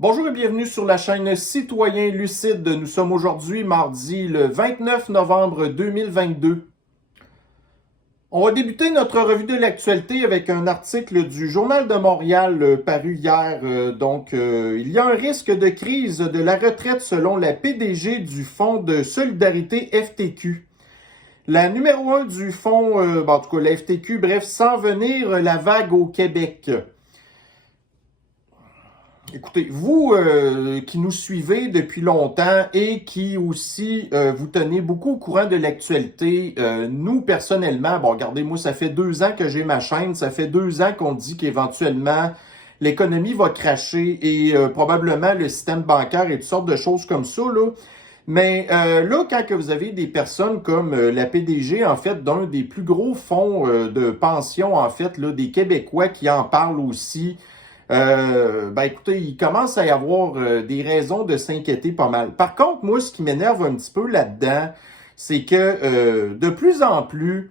Bonjour et bienvenue sur la chaîne Citoyen Lucide. Nous sommes aujourd'hui mardi le 29 novembre 2022. On va débuter notre revue de l'actualité avec un article du Journal de Montréal paru hier. Il y a un risque de crise de la retraite selon la PDG du Fonds de solidarité FTQ. La numéro 1 du fonds, en tout cas la FTQ, bref, sans venir la vague au Québec. Écoutez, vous qui nous suivez depuis longtemps et qui aussi vous tenez beaucoup au courant de l'actualité, nous personnellement, regardez, moi ça fait 2 ans que j'ai ma chaîne, ça fait 2 ans qu'on dit qu'éventuellement l'économie va cracher et probablement le système bancaire et toutes sortes de choses comme ça, là. Mais là, quand que vous avez des personnes comme la PDG, en fait, d'un des plus gros fonds de pension, en fait, là, des Québécois qui en parlent aussi, écoutez, il commence à y avoir des raisons de s'inquiéter pas mal. Par contre, moi, ce qui m'énerve un petit peu là-dedans, c'est que de plus en plus,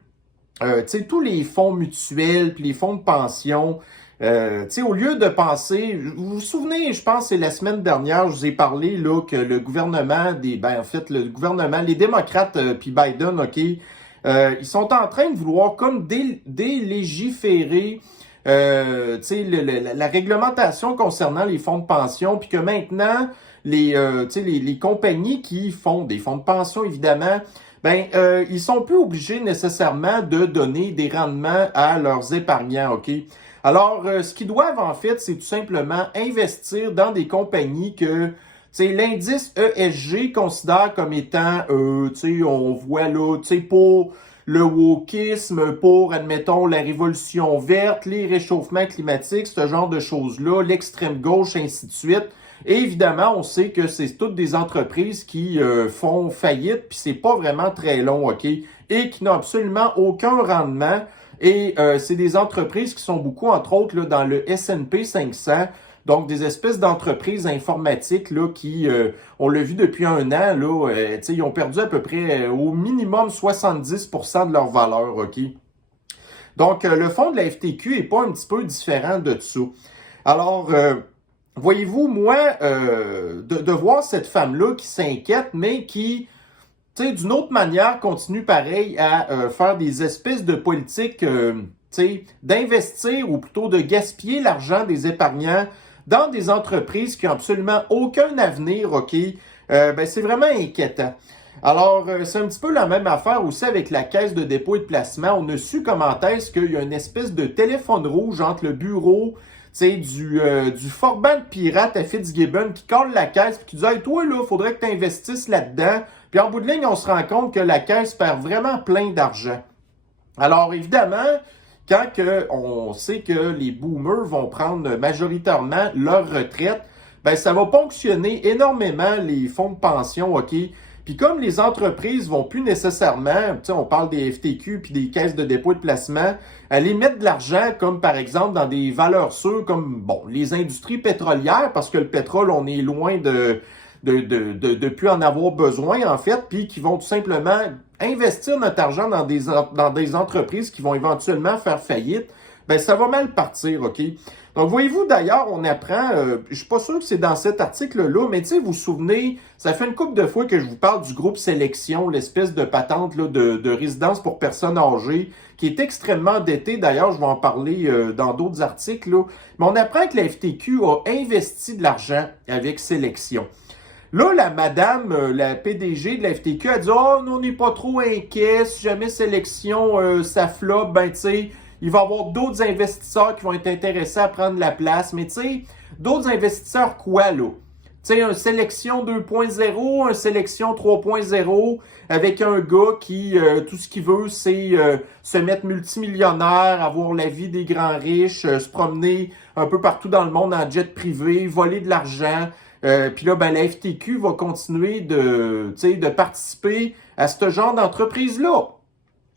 tu sais, tous les fonds mutuels puis les fonds de pension, tu sais, au lieu de penser, vous vous souvenez, je pense que c'est la semaine dernière, je vous ai parlé là que le gouvernement le gouvernement, les démocrates puis Biden, OK, ils sont en train de vouloir comme délégiférer la réglementation concernant les fonds de pension, puis que maintenant, les compagnies qui font des fonds de pension, évidemment, ils sont plus obligés nécessairement de donner des rendements à leurs épargnants, OK? Alors, ce qu'ils doivent, en fait, c'est tout simplement investir dans des compagnies que l'indice ESG considère comme étant, on voit là, pour le wokisme, pour, admettons, la révolution verte, les réchauffements climatiques, ce genre de choses-là, l'extrême gauche, ainsi de suite. Et évidemment, on sait que c'est toutes des entreprises qui font faillite, puis c'est pas vraiment très long, OK? Et qui n'ont absolument aucun rendement. Et c'est des entreprises qui sont beaucoup, entre autres, là, dans le S&P 500, donc des espèces d'entreprises informatiques là, qui, on l'a vu depuis 1 an, là, ils ont perdu à peu près au minimum 70% de leur valeur, OK? Donc, le fonds de la FTQ est pas un petit peu différent de ça. Alors, voyez-vous, moi, de voir cette femme-là qui s'inquiète, mais qui, d'une autre manière, continue pareil à faire des espèces de politiques, d'investir ou plutôt de gaspiller l'argent des épargnants dans des entreprises qui n'ont absolument aucun avenir, OK? C'est vraiment inquiétant. Alors, c'est un petit peu la même affaire aussi avec la caisse de dépôt et de placement. On a su comment est-ce qu'il y a une espèce de téléphone rouge entre le bureau du Forban de pirate à Fitzgibbon qui colle la caisse et qui dit « Hey, toi, là, faudrait que tu investisses là-dedans. » Puis en bout de ligne, on se rend compte que la caisse perd vraiment plein d'argent. Alors, évidemment, quand on sait que les boomers vont prendre majoritairement leur retraite, ça va ponctionner énormément les fonds de pension, OK? Puis comme les entreprises vont plus nécessairement, on parle des FTQ puis des caisses de dépôt et de placement, aller mettre de l'argent comme par exemple dans des valeurs sûres comme, les industries pétrolières, parce que le pétrole, on est loin de plus en avoir besoin, en fait, puis qui vont tout simplement investir notre argent dans des entreprises qui vont éventuellement faire faillite, ça va mal partir, OK? Donc, voyez-vous, d'ailleurs, on apprend, je suis pas sûr que c'est dans cet article-là, mais vous vous souvenez, ça fait une couple de fois que je vous parle du groupe Sélection, l'espèce de patente là, de résidence pour personnes âgées, qui est extrêmement endettée. D'ailleurs, je vais en parler dans d'autres articles, là. Mais on apprend que la FTQ a investi de l'argent avec Sélection. Là, la madame, la PDG de la FTQ, a dit « Oh, nous, on n'est pas trop inquiets. Si jamais Sélection, ça floppe, il va y avoir d'autres investisseurs qui vont être intéressés à prendre la place. » Mais d'autres investisseurs quoi, là? Un Sélection 2.0, un Sélection 3.0, avec un gars qui, tout ce qu'il veut, c'est se mettre multimillionnaire, avoir la vie des grands riches, se promener un peu partout dans le monde en jet privé, voler de l'argent. Puis là, la FTQ va continuer de participer à ce genre d'entreprise-là.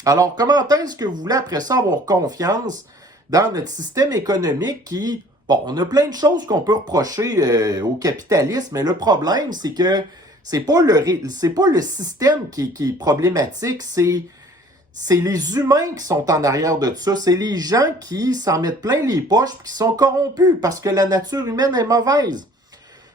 Alors, comment est-ce que vous voulez après ça avoir confiance dans notre système économique qui, on a plein de choses qu'on peut reprocher au capitalisme, mais le problème, c'est que c'est pas le système qui est problématique, c'est les humains qui sont en arrière de ça. C'est les gens qui s'en mettent plein les poches et qui sont corrompus parce que la nature humaine est mauvaise.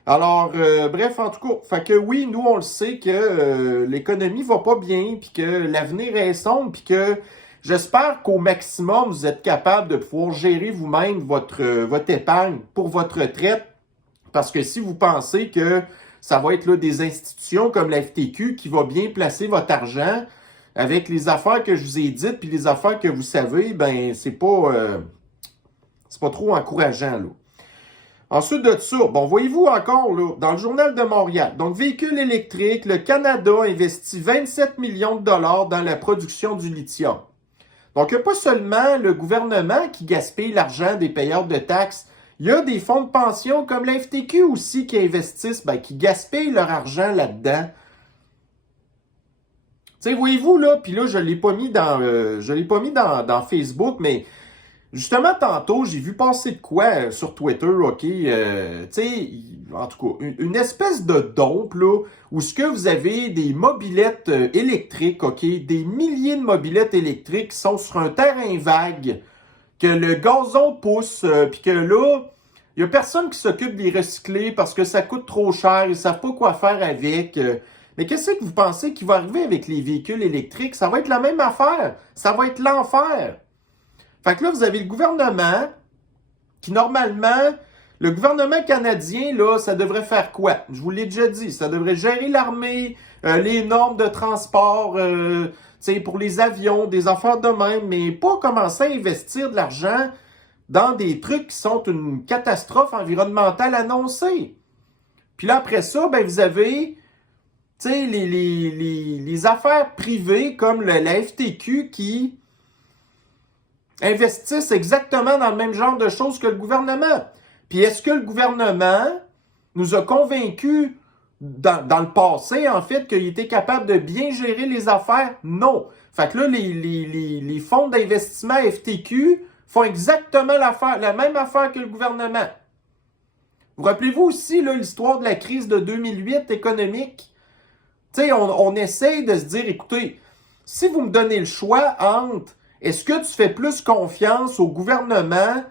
Alors, bref, en tout cas, fait que oui, nous, on le sait que l'économie va pas bien, puis que l'avenir est sombre, puis que j'espère qu'au maximum, vous êtes capable de pouvoir gérer vous-même votre épargne pour votre retraite, parce que si vous pensez que ça va être là, des institutions comme la FTQ qui va bien placer votre argent, avec les affaires que je vous ai dites, puis les affaires que vous savez, ben c'est pas trop encourageant, là. Ensuite de ça, bon, voyez-vous encore, là, dans le Journal de Montréal, donc véhicules électriques, le Canada investit 27 millions de dollars dans la production du lithium. Donc, il n'y a pas seulement le gouvernement qui gaspille l'argent des payeurs de taxes, il y a des fonds de pension comme la FTQ aussi qui investissent, qui gaspillent leur argent là-dedans. Tu sais, voyez-vous, là, puis là, je ne l'ai pas mis dans Facebook, mais justement, tantôt, j'ai vu passer de quoi sur Twitter, OK? Tu sais, en tout cas, une espèce de dompe, là, où ce que vous avez des mobylettes électriques, OK? Des milliers de mobylettes électriques qui sont sur un terrain vague, que le gazon pousse, puis que là, il n'y a personne qui s'occupe de les recycler parce que ça coûte trop cher, ils ne savent pas quoi faire avec. Mais qu'est-ce que vous pensez qui va arriver avec les véhicules électriques? Ça va être la même affaire. Ça va être l'enfer. Fait que là, vous avez le gouvernement qui, normalement, le gouvernement canadien, là, ça devrait faire quoi? Je vous l'ai déjà dit, ça devrait gérer l'armée, les normes de transport, pour les avions, des affaires de même, mais pas commencer à investir de l'argent dans des trucs qui sont une catastrophe environnementale annoncée. Puis là, après ça, ben, vous avez les affaires privées comme la FTQ qui investissent exactement dans le même genre de choses que le gouvernement. Puis est-ce que le gouvernement nous a convaincus dans le passé, en fait, qu'il était capable de bien gérer les affaires? Non. Fait que là, les fonds d'investissement FTQ font exactement la même affaire que le gouvernement. Vous rappelez-vous aussi là, l'histoire de la crise de 2008 économique? Tu sais, on essaye de se dire, écoutez, si vous me donnez le choix entre est-ce que tu fais plus confiance au gouvernement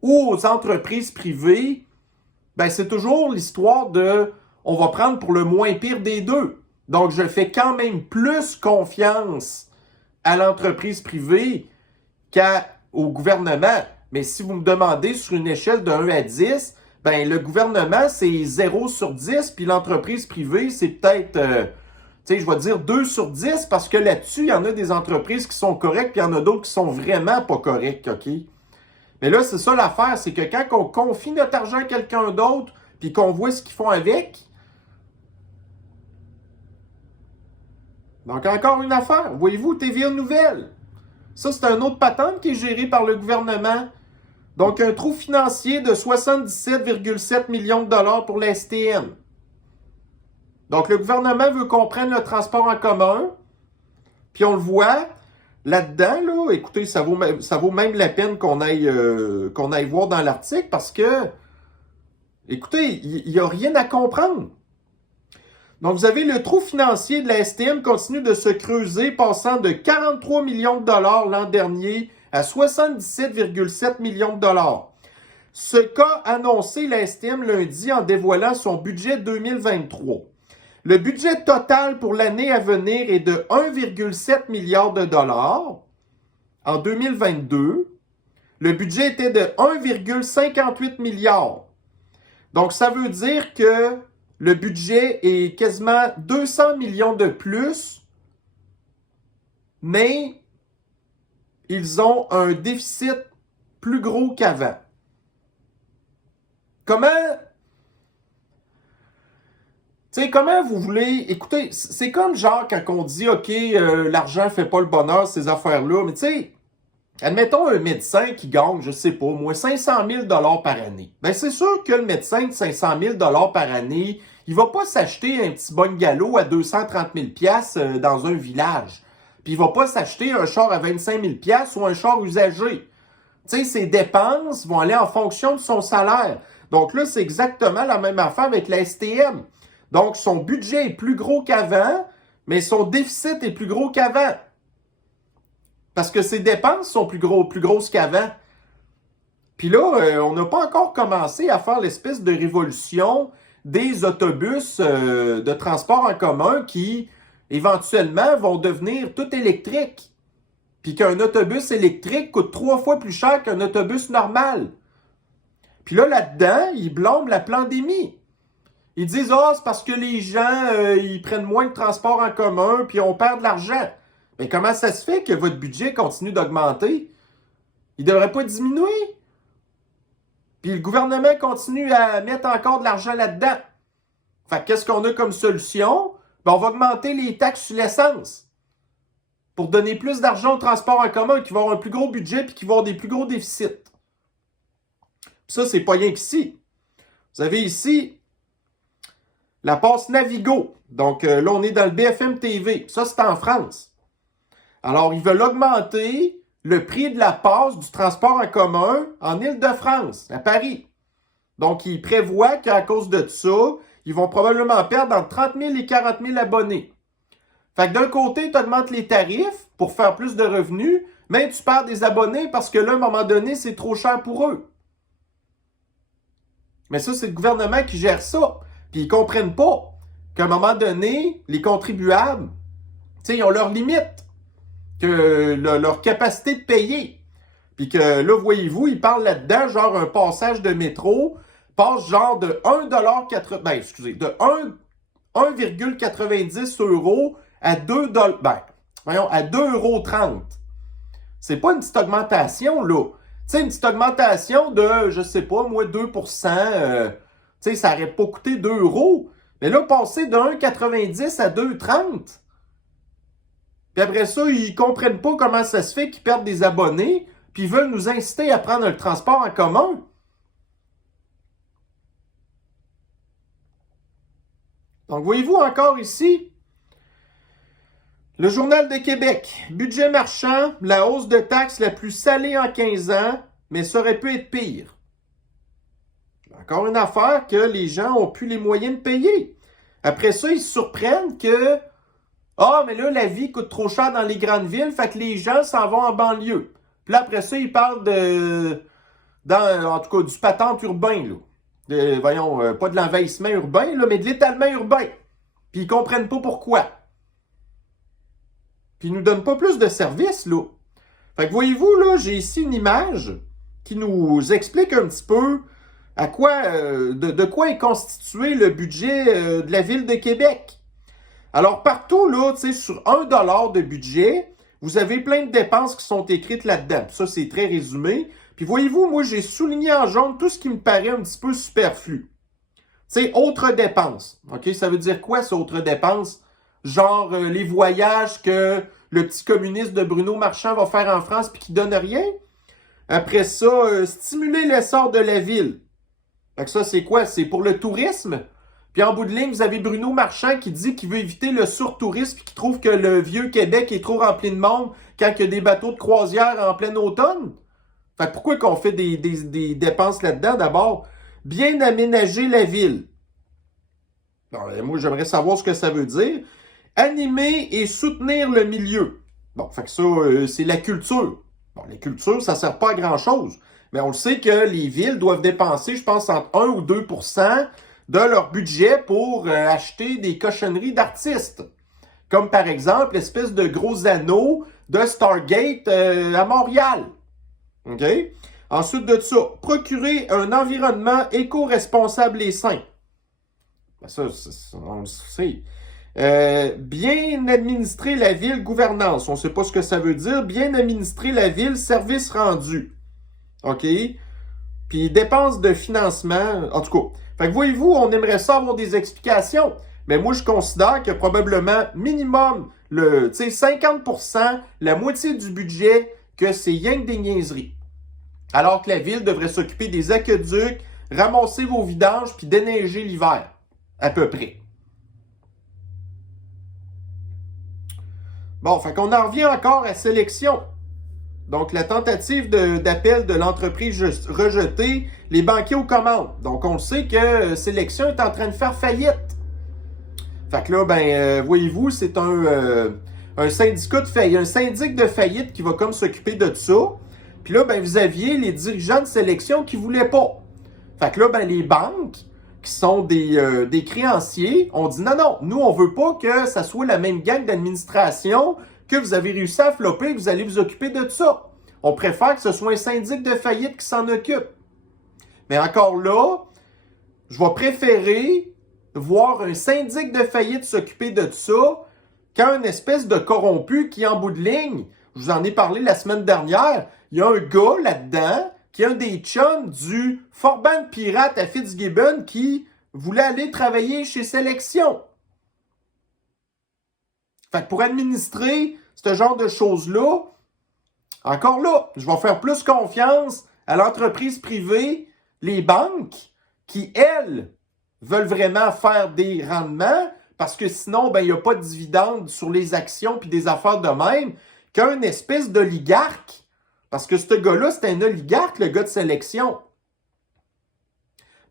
ou aux entreprises privées? Ben, c'est toujours l'histoire de on va prendre pour le moins pire des deux. Donc, je fais quand même plus confiance à l'entreprise privée qu'au gouvernement. Mais si vous me demandez sur une échelle de 1 à 10, ben, le gouvernement, c'est 0 sur 10, puis l'entreprise privée, c'est peut-être... je vais dire 2 sur 10 parce que là-dessus, il y en a des entreprises qui sont correctes puis il y en a d'autres qui sont vraiment pas correctes, OK? Mais là, c'est ça l'affaire, c'est que quand on confie notre argent à quelqu'un d'autre puis qu'on voit ce qu'ils font avec, donc encore une affaire, voyez-vous, TVA Nouvelle. Ça, c'est un autre patente qui est géré par le gouvernement. Donc, un trou financier de 77,7 millions de dollars pour la STM. Donc, le gouvernement veut qu'on prenne le transport en commun, puis on le voit là-dedans, là, écoutez, ça vaut même la peine qu'on aille voir dans l'article parce que, écoutez, il n'y a rien à comprendre. Donc, vous avez le trou financier de la STM continue de se creuser, passant de 43 millions de dollars l'an dernier à 77,7 millions de dollars. Ce qu'a annoncé la STM lundi en dévoilant son budget 2023. Le budget total pour l'année à venir est de 1,7 milliard de dollars. En 2022, le budget était de 1,58 milliard. Donc, ça veut dire que le budget est quasiment 200 millions de plus, mais ils ont un déficit plus gros qu'avant. Comment vous voulez... Écoutez, c'est comme genre quand on dit, OK, l'argent fait pas le bonheur, ces affaires-là, mais tu sais, admettons un médecin qui gagne, je sais pas, moi, 500 000 $ par année. Ben, c'est sûr que le médecin de 500 000 $ par année, il va pas s'acheter un petit bungalow à 230 000 $ dans un village. Puis il va pas s'acheter un char à 25 000 $ ou un char usagé. Tu sais, ses dépenses vont aller en fonction de son salaire. Donc là, c'est exactement la même affaire avec la STM. Donc, son budget est plus gros qu'avant, mais son déficit est plus gros qu'avant. Parce que ses dépenses sont plus grosses qu'avant. Puis là, on n'a pas encore commencé à faire l'espèce de révolution des autobus de transport en commun qui, éventuellement, vont devenir tout électriques. Puis qu'un autobus électrique coûte 3 fois plus cher qu'un autobus normal. Puis là-dedans, ils blâment la pandémie. Ils disent « Ah, c'est parce que les gens, ils prennent moins de transport en commun, puis on perd de l'argent. » Mais comment ça se fait que votre budget continue d'augmenter? Il ne devrait pas diminuer. Puis le gouvernement continue à mettre encore de l'argent là-dedans. Fait que qu'est-ce qu'on a comme solution? Ben, on va augmenter les taxes sur l'essence pour donner plus d'argent au transport en commun qui va avoir un plus gros budget puis qui va avoir des plus gros déficits. Puis ça, c'est pas rien qu'ici. Vous avez ici la passe Navigo. Donc là, on est dans le BFM TV. Ça, c'est en France. Alors, ils veulent augmenter le prix de la passe du transport en commun en Île-de-France, à Paris. Donc, ils prévoient qu'à cause de ça, ils vont probablement perdre entre 30 000 et 40 000 abonnés. Fait que d'un côté, tu augmentes les tarifs pour faire plus de revenus, mais tu perds des abonnés parce que là, à un moment donné, c'est trop cher pour eux. Mais ça, c'est le gouvernement qui gère ça. Puis ils ne comprennent pas qu'à un moment donné, les contribuables, ils ont leurs limites, que leur capacité de payer. Puis que là, voyez-vous, ils parlent là-dedans, genre un passage de métro passe genre de 1,80$, de 1,90 € à 2 à 2,30 €. C'est pas une petite augmentation, là. Tu sais, une petite augmentation de, je sais pas, moi, 2%, tu sais, ça n'aurait pas coûté 2 €. Mais là, passer de 1,90 à 2,30. Puis après ça, ils comprennent pas comment ça se fait qu'ils perdent des abonnés, puis ils veulent nous inciter à prendre le transport en commun. Donc, voyez-vous encore ici, le Journal de Québec, budget marchand, la hausse de taxes la plus salée en 15 ans, mais ça aurait pu être pire. Encore une affaire que les gens n'ont plus les moyens de payer. Après ça, ils se surprennent que mais là, la vie coûte trop cher dans les grandes villes, fait que les gens s'en vont en banlieue. Puis là, après ça, ils parlent en tout cas, du patente urbain, là. Pas de l'envahissement urbain, là, mais de l'étalement urbain. Puis ils comprennent pas pourquoi. Puis ils nous donnent pas plus de services, là. Fait que voyez-vous, là, j'ai ici une image qui nous explique un petit peu de quoi est constitué le budget de la Ville de Québec. Alors, partout, là, tu sais, sur 1$ de budget, vous avez plein de dépenses qui sont écrites là-dedans. Ça, c'est très résumé. Puis voyez-vous, moi, j'ai souligné en jaune tout ce qui me paraît un petit peu superflu. Tu sais, autres dépenses. OK? Ça veut dire quoi, ces autres dépenses? Genre les voyages que le petit communiste de Bruno Marchand va faire en France puis qui donne rien. Après ça, stimuler l'essor de la ville. Fait que ça, c'est quoi? C'est pour le tourisme. Puis en bout de ligne, vous avez Bruno Marchand qui dit qu'il veut éviter le surtourisme et qui trouve que le vieux Québec est trop rempli de monde quand il y a des bateaux de croisière en plein automne. Fait que pourquoi qu'on fait des dépenses là-dedans? D'abord, bien aménager la ville. Bon, moi, j'aimerais savoir ce que ça veut dire. Animer et soutenir le milieu. Bon, fait que ça, c'est la culture. Bon, la culture, ça ne sert pas à grand-chose. Mais on le sait que les villes doivent dépenser, je pense, entre 1 ou 2% de leur budget pour acheter des cochonneries d'artistes. Comme par exemple l'espèce de gros anneau de Stargate à Montréal. OK? Ensuite de ça, procurer un environnement éco-responsable et sain. Ben ça, on le sait. Bien administrer la ville, gouvernance. On ne sait pas ce que ça veut dire. Bien administrer la ville, service rendu. OK? Puis dépenses de financement. En tout cas, fait que voyez-vous, on aimerait ça avoir des explications. Mais moi, je considère que probablement minimum, 50%, la moitié du budget, que c'est rien que des niaiseries. Alors que la ville devrait s'occuper des aqueducs, ramasser vos vidanges, puis déneiger l'hiver. À peu près. Bon, fait qu'on en revient encore à sélection. Donc, la tentative d'appel de l'entreprise rejetée, les banquiers aux commandes. Donc, on le sait que Sélection est en train de faire faillite. Fait que là, voyez-vous, c'est un syndicat de faillite, un syndic de faillite qui va comme s'occuper de ça. Puis là, vous aviez les dirigeants de Sélection qui voulaient pas. Fait que là, les banques, qui sont des créanciers, ont dit non, non, nous, on veut pas que ça soit la même gang d'administration que vous avez réussi à flopper et que vous allez vous occuper de ça. On préfère que ce soit un syndic de faillite qui s'en occupe. Mais encore là, je vais préférer voir un syndic de faillite s'occuper de ça qu'un espèce de corrompu qui, en bout de ligne, je vous en ai parlé la semaine dernière, il y a un gars là-dedans qui est un des chums du Forban pirate à Fitzgibbon qui voulait aller travailler chez Sélection. Fait que pour administrer ce genre de choses-là, encore là, je vais faire plus confiance à l'entreprise privée, les banques, qui, elles, veulent vraiment faire des rendements, parce que sinon, ben, il n'y a pas de dividendes sur les actions puis des affaires de même, qu'un espèce d'oligarque. Parce que ce gars-là, c'est un oligarque, le gars de Sélection.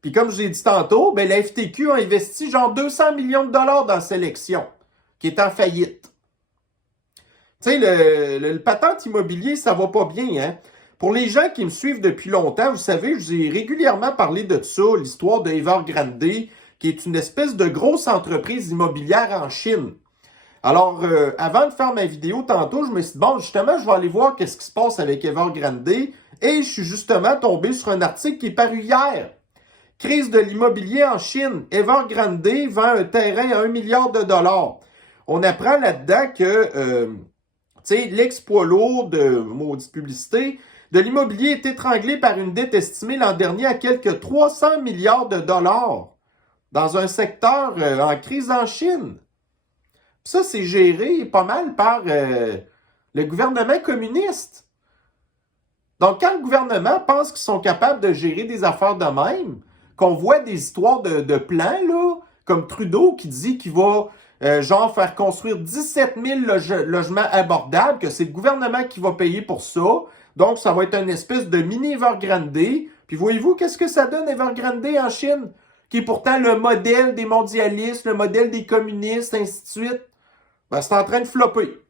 Puis comme je l'ai dit tantôt, ben, la FTQ a investi genre 200 millions de dollars dans Sélection, qui est en faillite. Tu sais, le patente immobilier, ça va pas bien, hein? Pour les gens qui me suivent depuis longtemps, vous savez, je vous ai régulièrement parlé de ça, l'histoire de Evergrande, qui est une espèce de grosse entreprise immobilière en Chine. Alors, avant de faire ma vidéo tantôt, je me suis dit, bon, justement, je vais aller voir qu'est-ce qui se passe avec Evergrande, et je suis justement tombé sur un article qui est paru hier. Crise de l'immobilier en Chine. Evergrande vend un terrain à 1 milliard de dollars. On apprend là-dedans que, tu sais, l'ex-poids lourd de maudite publicité, de l'immobilier est étranglé par une dette estimée l'an dernier à quelques 300 milliards de dollars dans un secteur en crise en Chine. Ça, c'est géré pas mal par le gouvernement communiste. Donc, quand le gouvernement pense qu'ils sont capables de gérer des affaires de même, qu'on voit des histoires de plans, là, comme Trudeau qui dit qu'il va genre faire construire 17 000 logements abordables, que c'est le gouvernement qui va payer pour ça. Donc, ça va être une espèce de mini Evergrande. Puis voyez-vous, qu'est-ce que ça donne Evergrande en Chine? Qui est pourtant le modèle des mondialistes, le modèle des communistes, ainsi de suite. Ben, c'est en train de flopper.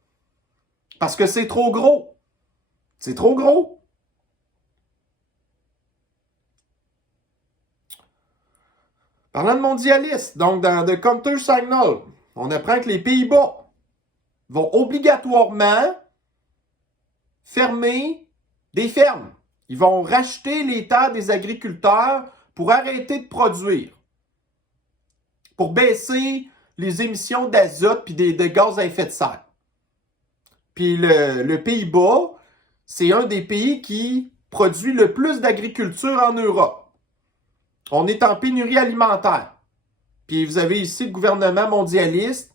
Parce que c'est trop gros. C'est trop gros. Parlant de mondialistes, donc dans The Counter Signal, on apprend que les Pays-Bas vont obligatoirement fermer des fermes. Ils vont racheter les terres des agriculteurs pour arrêter de produire. Pour baisser les émissions d'azote et de gaz à effet de serre. Puis le Pays-Bas, c'est un des pays qui produit le plus d'agriculture en Europe. On est en pénurie alimentaire. Puis vous avez ici le gouvernement mondialiste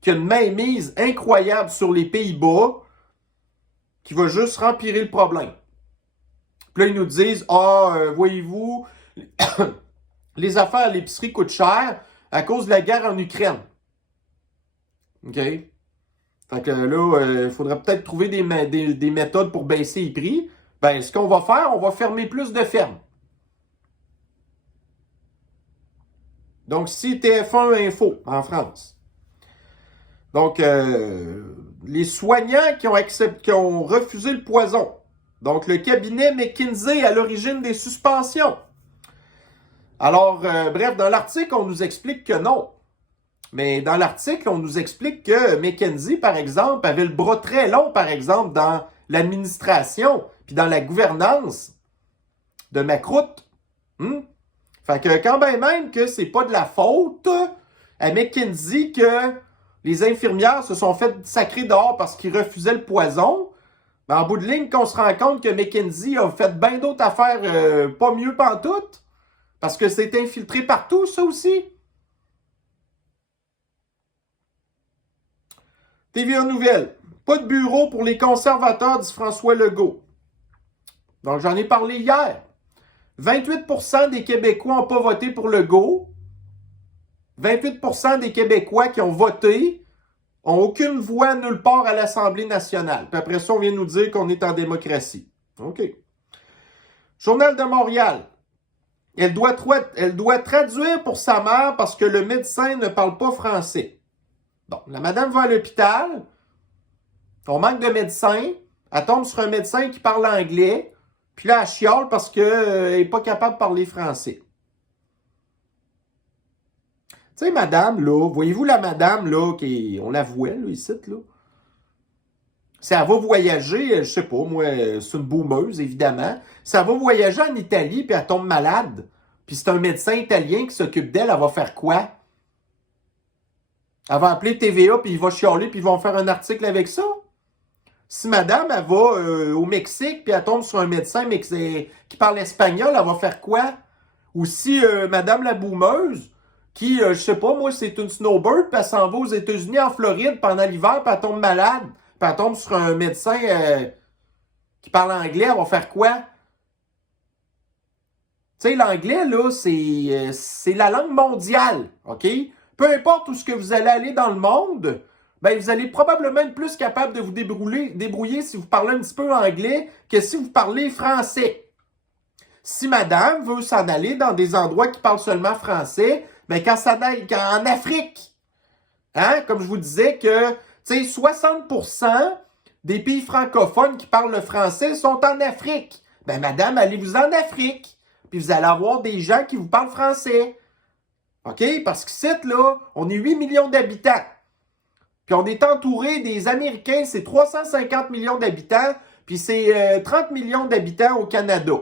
qui a une mainmise incroyable sur les Pays-Bas qui va juste rempirer le problème. Puis là, ils nous disent, voyez-vous, les affaires à l'épicerie coûtent cher à cause de la guerre en Ukraine. OK? Fait que là, il faudrait peut-être trouver des méthodes pour baisser les prix. Ben, ce qu'on va faire, on va fermer plus de fermes. Donc, si TF1 Info en France. Donc, les soignants qui ont refusé le poison. Donc, le cabinet McKinsey à l'origine des suspensions. Alors, bref, dans l'article, on nous explique que non. Mais dans l'article, on nous explique que McKinsey, par exemple, avait le bras très long, par exemple, dans l'administration puis dans la gouvernance de Macroute. Fait que quand même que c'est pas de la faute à McKinsey que les infirmières se sont fait sacrer dehors parce qu'ils refusaient le poison, mais en bout de ligne, qu'on se rend compte que McKinsey a fait bien d'autres affaires pas mieux pantoute, parce que c'est infiltré partout, ça aussi. TVA Nouvelle. Pas de bureau pour les conservateurs, dit François Legault. Donc, j'en ai parlé hier. 28% des Québécois n'ont pas voté pour Legault. 28% des Québécois qui ont voté n'ont aucune voix nulle part à l'Assemblée nationale. Puis après ça, on vient nous dire qu'on est en démocratie. OK. Journal de Montréal. Elle doit traduire pour sa mère parce que le médecin ne parle pas français. Bon, la madame va à l'hôpital. On manque de médecins. Elle tombe sur un médecin qui parle anglais. Puis là, elle chiale parce qu'elle n'est pas capable de parler français. Tu sais, madame, là, voyez-vous la madame, là, on la voit, là, ici, là. Si elle va voyager, je sais pas, moi, c'est une boumeuse, évidemment. Si elle va voyager en Italie, puis elle tombe malade, puis c'est un médecin italien qui s'occupe d'elle, elle va faire quoi? Elle va appeler TVA, puis il va chialer, puis ils vont faire un article avec ça? Si madame, elle va au Mexique, puis elle tombe sur un médecin qui parle espagnol, elle va faire quoi? Ou si madame la boumeuse, qui, je sais pas, moi, c'est une snowbird, puis elle s'en va aux États-Unis, en Floride, pendant l'hiver, puis elle tombe malade, puis elle tombe sur un médecin qui parle anglais, elle va faire quoi? Tu sais, l'anglais, là, c'est la langue mondiale, OK? Peu importe où ce que vous allez aller dans le monde, ben, vous allez probablement être plus capable de vous débrouiller si vous parlez un petit peu anglais que si vous parlez français. Si madame veut s'en aller dans des endroits qui parlent seulement français, ben, en Afrique, hein, comme je vous disais que, tu sais, 60% des pays francophones qui parlent le français sont en Afrique. Ben, madame, allez-vous en Afrique. Puis vous allez avoir des gens qui vous parlent français. OK? Parce que c'est là, on est 8 millions d'habitants. Puis on est entouré des Américains, c'est 350 millions d'habitants, puis c'est 30 millions d'habitants au Canada.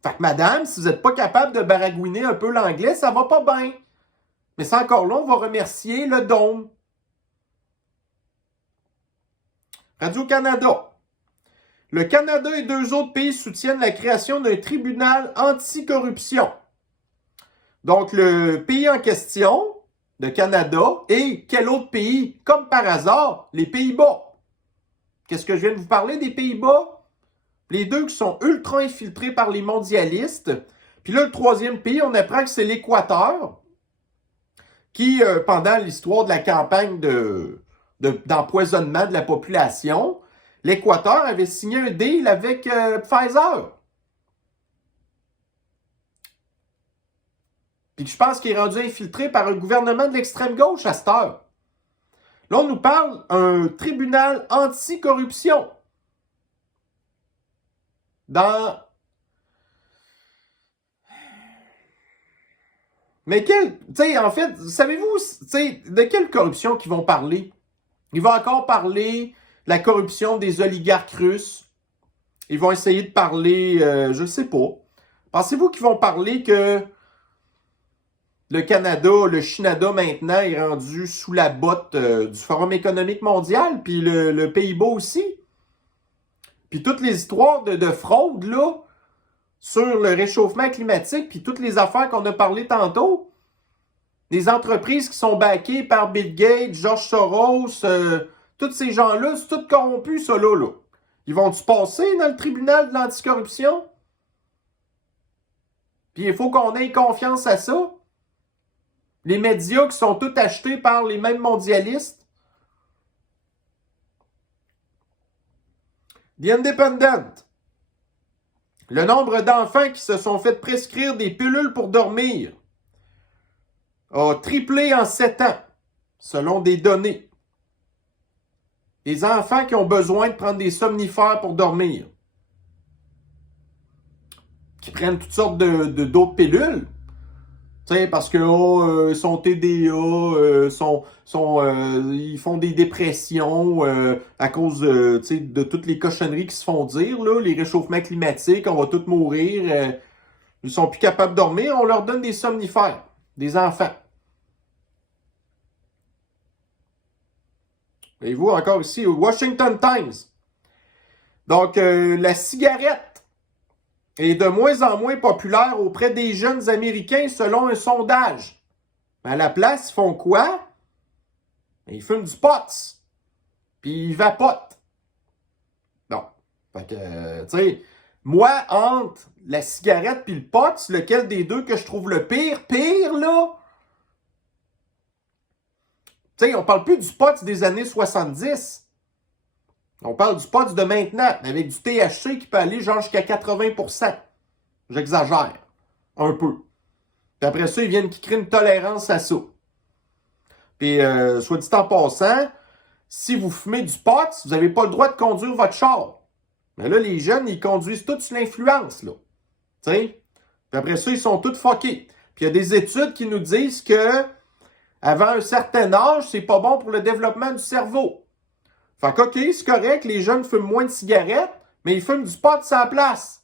Fait que madame, si vous n'êtes pas capable de baragouiner un peu l'anglais, ça va pas bien. Mais c'est encore là, on va remercier le Dôme. Radio-Canada. Le Canada et 2 autres pays soutiennent la création d'un tribunal anticorruption. Donc, le pays en question, le Canada, et quel autre pays? Comme par hasard, les Pays-Bas. Qu'est-ce que je viens de vous parler des Pays-Bas? Les deux qui sont ultra infiltrés par les mondialistes. Puis là, le troisième pays, on apprend que c'est l'Équateur, qui, pendant l'histoire de la campagne d'empoisonnement de la population, l'Équateur avait signé un deal avec Pfizer. Puis je pense qu'il est rendu infiltré par un gouvernement de l'extrême gauche à cette heure. Là, on nous parle d'un tribunal anticorruption. Mais en fait, savez-vous, de quelle corruption qu'ils vont parler? Ils vont encore parler de la corruption des oligarques russes. Ils vont essayer de parler, je ne sais pas. Pensez-vous qu'ils vont parler que le Canada, le Canada maintenant est rendu sous la botte du Forum économique mondial, puis le Pays-Bas aussi? Puis toutes les histoires de fraude, là, sur le réchauffement climatique, puis toutes les affaires qu'on a parlé tantôt, des entreprises qui sont backées par Bill Gates, George Soros, tous ces gens-là, c'est tout corrompu, ça, là. Ils vont-tu passer dans le tribunal de l'anticorruption? Puis il faut qu'on ait confiance à ça. Les médias qui sont tous achetés par les mêmes mondialistes. The Independent. Le nombre d'enfants qui se sont fait prescrire des pilules pour dormir a triplé en 7 ans, selon des données. Les enfants qui ont besoin de prendre des somnifères pour dormir, qui prennent toutes sortes d'autres pilules, parce que ils sont TDA, ils font des dépressions à cause de toutes les cochonneries qui se font dire, là, les réchauffements climatiques, on va tous mourir. Ils sont plus capables de dormir, on leur donne des somnifères, des enfants. Voyez-vous, encore ici, au Washington Times. Donc, la cigarette est de moins en moins populaire auprès des jeunes Américains selon un sondage. À la place, ils font quoi? Ils fument du pot. Puis ils vapotent. Non. Fait que, tu sais, moi, entre la cigarette puis le pot, c'est lequel des deux que je trouve le pire? Pire, là? Tu sais, on parle plus du pot des années 70. On parle du pot de maintenant, avec du THC qui peut aller genre jusqu'à 80%. J'exagère. Un peu. Puis après ça, ils viennent qui créent une tolérance à ça. Puis, soit dit en passant, si vous fumez du pot, vous n'avez pas le droit de conduire votre char. Mais là, les jeunes, ils conduisent tous sous l'influence, là. Tu sais? Puis après ça, ils sont tous fuckés. Puis il y a des études qui nous disent que avant un certain âge, c'est pas bon pour le développement du cerveau. Fait que, OK, c'est correct, les jeunes fument moins de cigarettes, mais ils fument du pot sans place.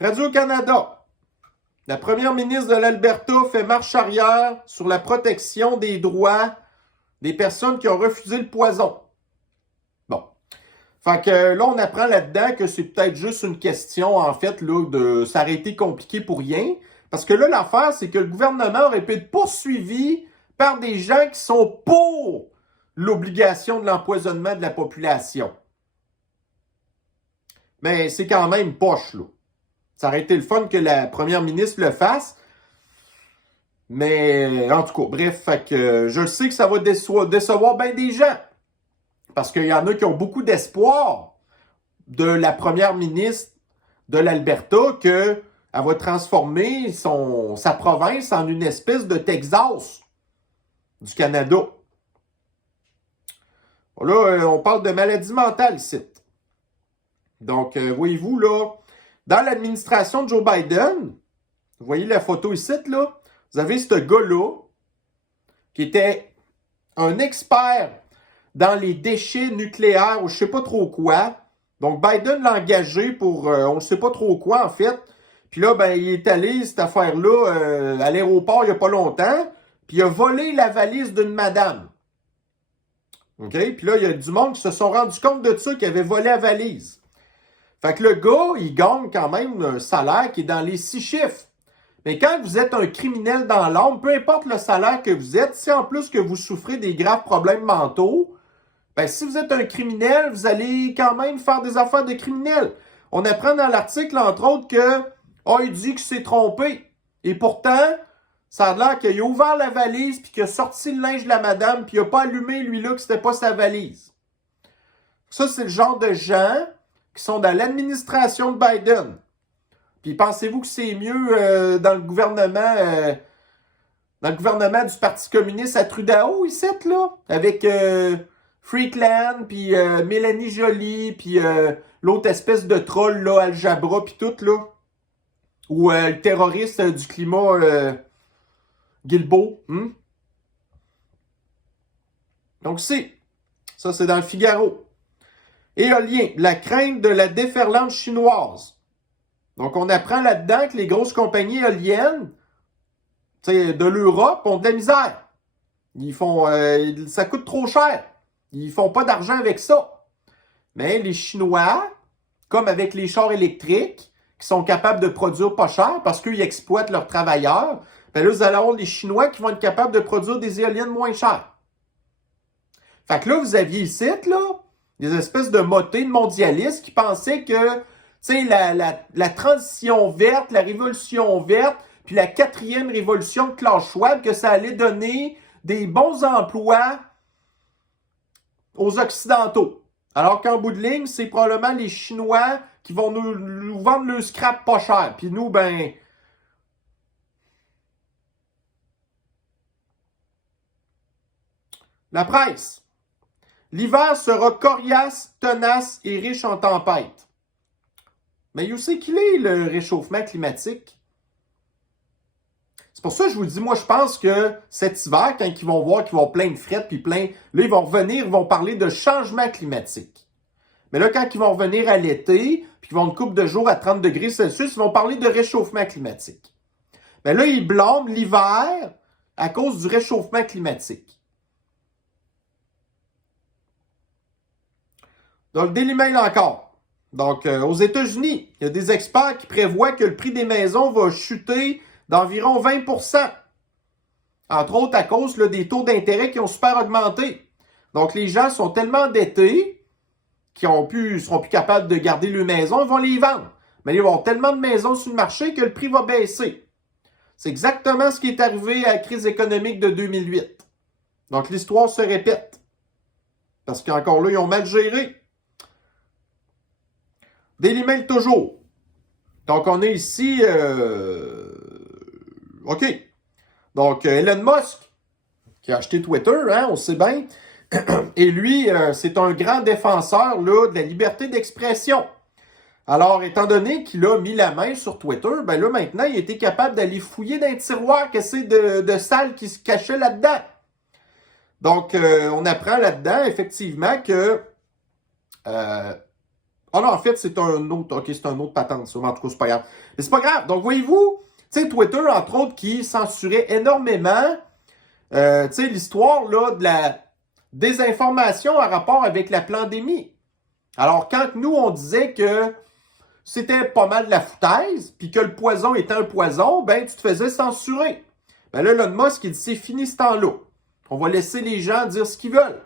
Radio-Canada. La première ministre de l'Alberta fait marche arrière sur la protection des droits des personnes qui ont refusé le poison. Bon. Fait que là, on apprend là-dedans que c'est peut-être juste une question, en fait, là, de s'arrêter compliqué pour rien. Parce que là, l'affaire, c'est que le gouvernement aurait pu être poursuivi par des gens qui sont pour l'obligation de l'empoisonnement de la population. Mais c'est quand même poche, là. Ça aurait été le fun que la première ministre le fasse. Mais, en tout cas, bref, fait que je sais que ça va décevoir bien des gens. Parce qu'il y en a qui ont beaucoup d'espoir de la première ministre de l'Alberta qu'elle va transformer sa province en une espèce de Texas du Canada. Là, on parle de maladie mentale ici. Donc, voyez-vous, là, dans l'administration de Joe Biden, vous voyez la photo ici, là, vous avez ce gars-là qui était un expert dans les déchets nucléaires ou je ne sais pas trop quoi. Donc, Biden l'a engagé pour on ne sait pas trop quoi, en fait. Puis là, ben, il est allé, cette affaire-là, à l'aéroport il n'y a pas longtemps, puis il a volé la valise d'une madame. OK? Puis là, il y a du monde qui se sont rendus compte de ça, qu'il avait volé la valise. Fait que le gars, il gagne quand même un salaire qui est dans les 6 chiffres. Mais quand vous êtes un criminel dans l'âme, peu importe le salaire que vous êtes, si en plus que vous souffrez des graves problèmes mentaux, ben si vous êtes un criminel, vous allez quand même faire des affaires de criminel. On apprend dans l'article, entre autres, que il dit qu'il s'est trompé. Et pourtant, ça a l'air qu'il a ouvert la valise, puis qu'il a sorti le linge de la madame, puis il n'a pas allumé, lui-là, que c'était pas sa valise. Ça, c'est le genre de gens qui sont dans l'administration de Biden. Puis pensez-vous que c'est mieux dans le gouvernement du Parti communiste à Trudeau, ici, là? Avec Freakland, puis Mélanie Joly, puis l'autre espèce de troll, là, Al Jabra, puis tout, là. Ou le terroriste du climat, Guilbeault. Donc, ça, c'est dans le Figaro. Éolien, la crainte de la déferlante chinoise. Donc, on apprend là-dedans que les grosses compagnies éoliennes de l'Europe ont de la misère. Ils font, ça coûte trop cher. Ils font pas d'argent avec ça. Mais les Chinois, comme avec les chars électriques, qui sont capables de produire pas cher parce qu'ils exploitent leurs travailleurs, ben là, vous allez avoir les Chinois qui vont être capables de produire des éoliennes moins chères. Fait que là, vous aviez ici, là, des espèces de motés de mondialistes qui pensaient que la transition verte, la révolution verte, puis la 4e révolution de Klaus Schwab, que ça allait donner des bons emplois aux Occidentaux. Alors qu'en bout de ligne, c'est probablement les Chinois qui vont nous vendre le scrap pas cher. Puis nous, ben... La presse. L'hiver sera coriace, tenace et riche en tempêtes. Mais où c'est qu'il est, le réchauffement climatique? C'est pour ça que je vous dis, moi, je pense que cet hiver, quand ils vont voir qu'ils vont plein de fret, puis plein... Là, ils vont revenir, ils vont parler de changement climatique. Mais là, quand ils vont revenir à l'été, puis qu'ils vont une couple de jours à 30 degrés Celsius, ils vont parler de réchauffement climatique. Mais là, ils blâment l'hiver à cause du réchauffement climatique. Dans le Daily Mail encore. Donc, aux États-Unis, il y a des experts qui prévoient que le prix des maisons va chuter d'environ 20%. Entre autres, à cause là, des taux d'intérêt qui ont super augmenté. Donc, les gens sont tellement endettés qu'ils seront plus capables de garder leur maison, ils vont les vendre. Mais ils vont avoir tellement de maisons sur le marché que le prix va baisser. C'est exactement ce qui est arrivé à la crise économique de 2008. Donc, l'histoire se répète. Parce qu'encore là, ils ont mal géré. Daily Mail toujours. Donc, on est ici... OK. Donc, Elon Musk, qui a acheté Twitter, hein, on sait bien. Et lui, c'est un grand défenseur là, de la liberté d'expression. Alors, étant donné qu'il a mis la main sur Twitter, ben là, maintenant, il était capable d'aller fouiller dans un tiroir que c'est de salles qui se cachaient là-dedans. Donc, on apprend là-dedans, effectivement, que... oh non, en fait, c'est un autre... OK, c'est un autre patente, ça. En tout cas, c'est pas grave. Mais c'est pas grave. Donc, voyez-vous, tu sais, Twitter, entre autres, qui censurait énormément, tu sais, l'histoire, là, de la désinformation en rapport avec la pandémie. Alors, quand nous, on disait que c'était pas mal de la foutaise, puis que le poison était un poison, ben, tu te faisais censurer. Ben là, Elon Musk, il dit, c'est fini ce temps-là. On va laisser les gens dire ce qu'ils veulent.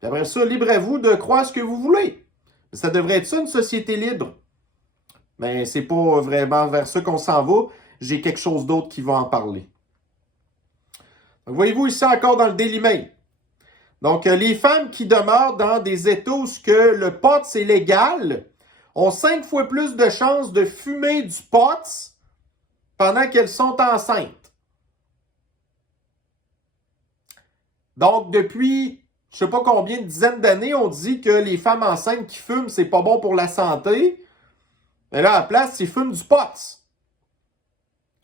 Puis après ça, libre à vous de croire ce que vous voulez. Ça devrait être ça, une société libre. Mais c'est pas vraiment vers ça qu'on s'en va. J'ai quelque chose d'autre qui va en parler. Donc, voyez-vous ici encore dans le Daily Mail. Donc, les femmes qui demeurent dans des États où que le pot, c'est légal, ont 5 fois plus de chances de fumer du pot pendant qu'elles sont enceintes. Donc, depuis, je sais pas combien de dizaines d'années, on dit que les femmes enceintes qui fument, c'est pas bon pour la santé. Mais là, à la place, ils fument du pot.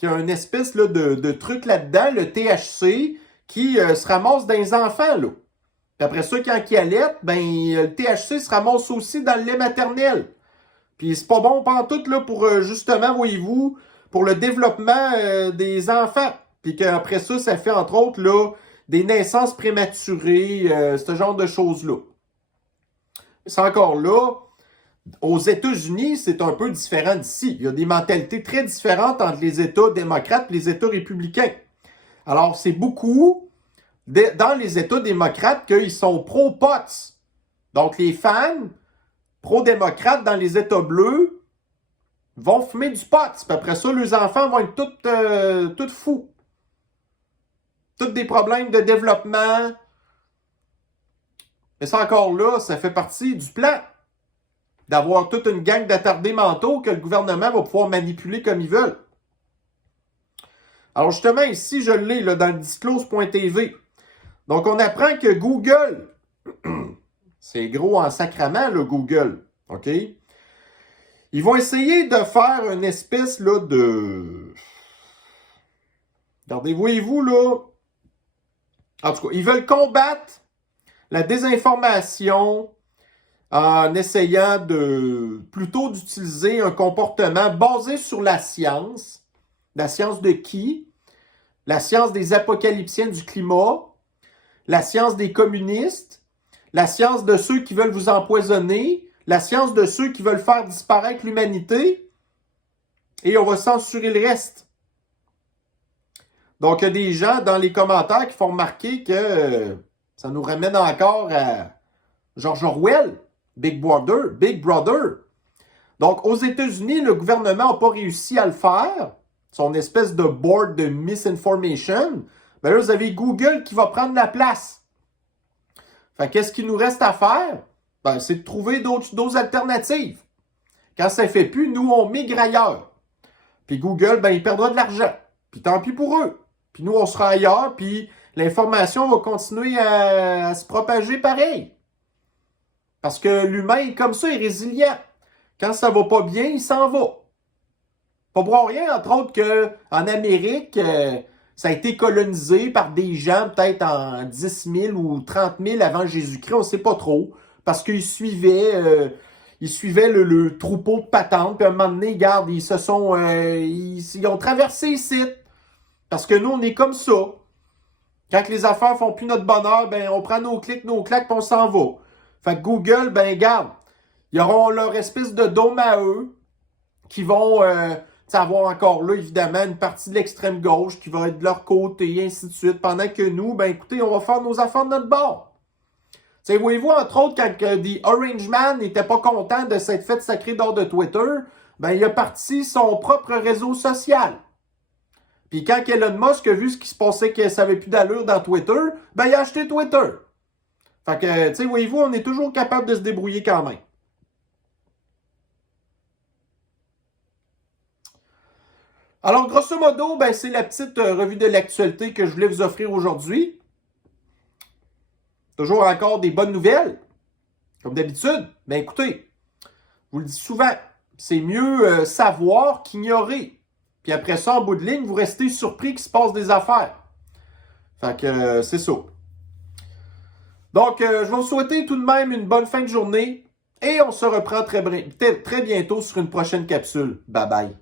Il y a une espèce là, de truc là-dedans, le THC, qui se ramasse dans les enfants, là. Puis après ça, quand ils allaitent, ben, le THC se ramasse aussi dans le lait maternel. Puis c'est pas bon pantoute, là, pour justement, voyez-vous, pour le développement des enfants. Puis qu'après ça, ça fait entre autres, là, des naissances prématurées, ce genre de choses-là. C'est encore là. Aux États-Unis, c'est un peu différent d'ici. Il y a des mentalités très différentes entre les États démocrates et les États républicains. Alors, c'est beaucoup dans les États démocrates qu'ils sont pro-pots. Donc, les femmes pro-démocrates dans les États bleus vont fumer du pot. Puis après ça, les enfants vont être toutes fous. Tous des problèmes de développement. Mais ça encore là, ça fait partie du plan d'avoir toute une gang d'attardés mentaux que le gouvernement va pouvoir manipuler comme ils veulent. Alors justement, ici, je l'ai là, dans le disclose.tv. Donc, on apprend que Google, c'est gros en sacrament, le Google, OK? Ils vont essayer de faire une espèce là, de... Regardez, voyez-vous, là... En tout cas, ils veulent combattre la désinformation en essayant plutôt d'utiliser un comportement basé sur la science. La science de qui? La science des apocalyptiens du climat, la science des communistes, la science de ceux qui veulent vous empoisonner, la science de ceux qui veulent faire disparaître l'humanité, et on va censurer le reste. Donc, il y a des gens dans les commentaires qui font remarquer que ça nous ramène encore à George Orwell, Big Brother. Donc, aux États-Unis, le gouvernement n'a pas réussi à le faire. Son espèce de board de misinformation. Ben là, vous avez Google qui va prendre la place. Fait qu'est-ce qu'il nous reste à faire? Ben, c'est de trouver d'autres alternatives. Quand ça ne fait plus, nous, on migre ailleurs. Puis Google, ben, il perdra de l'argent. Puis tant pis pour eux. Puis nous, on sera ailleurs, puis l'information va continuer à se propager pareil. Parce que l'humain, comme ça, est résilient. Quand ça va pas bien, il s'en va. Pas pour rien, entre autres, qu'en Amérique, ça a été colonisé par des gens peut-être en 10 000 ou 30 000 avant Jésus-Christ, on ne sait pas trop. Parce qu'ils suivaient, le troupeau de patentes. Puis à un moment donné, regarde, ils ont traversé les sites. Parce que nous, on est comme ça. Quand les affaires font plus notre bonheur, ben on prend nos clics, nos claques, puis on s'en va. Fait que Google, ben regarde, ils auront leur espèce de dôme à eux qui vont avoir encore là, évidemment, une partie de l'extrême gauche qui va être de leur côté, et ainsi de suite. Pendant que nous, ben écoutez, on va faire nos affaires de notre bord. T'sais, voyez-vous, entre autres, quand The Orange Man n'était pas content de s'être fait sacrer d'or de Twitter, ben il a parti son propre réseau social. Puis quand Elon Musk a vu ce qui se passait, que ça n'avait plus d'allure dans Twitter, ben il a acheté Twitter. Fait que, tu sais, voyez-vous, on est toujours capable de se débrouiller quand même. Alors, grosso modo, ben, c'est la petite revue de l'actualité que je voulais vous offrir aujourd'hui. Toujours encore des bonnes nouvelles, comme d'habitude. Ben écoutez, vous le dis souvent, c'est mieux savoir qu'ignorer. Puis après ça, en bout de ligne, vous restez surpris qu'il se passe des affaires. Fait que c'est ça. Donc, je vais vous souhaiter tout de même une bonne fin de journée et on se reprend très bientôt sur une prochaine capsule. Bye bye.